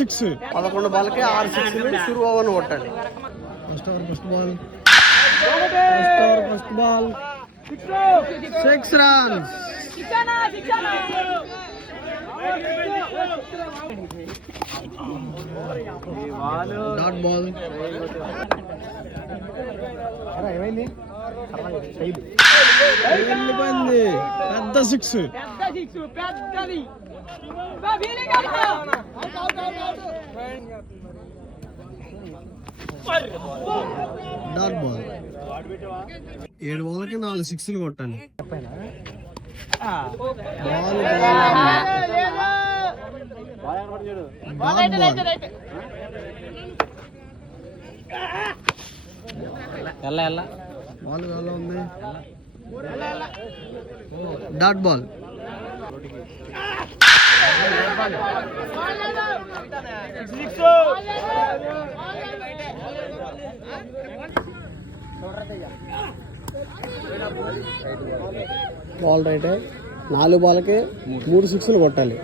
Six. 11 బాల్కి 6 సిక్స్లు షురు over కొట్టాలి. First ball 6 runs. Dot ball వెళ్ళిపోయింది. పెద్ద సిక్స్. డాట్ బాల్ 7 బాల్కి 4 సిక్స్లు కొట్టాలి. బాల్ ఎలా ఉంది? Dot ball ball right. 4 బాల్కి 3 సిక్స్లు కొట్టాలి.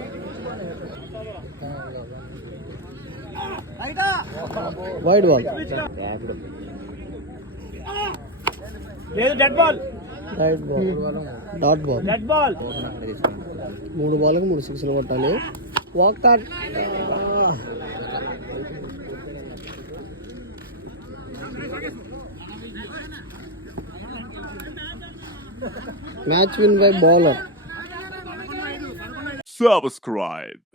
Wide ball right ball. Dot ball 3 బాల్కి 3 సిక్స్లు కొట్టాలి. Walkout. Match win by bowler. Subscribe.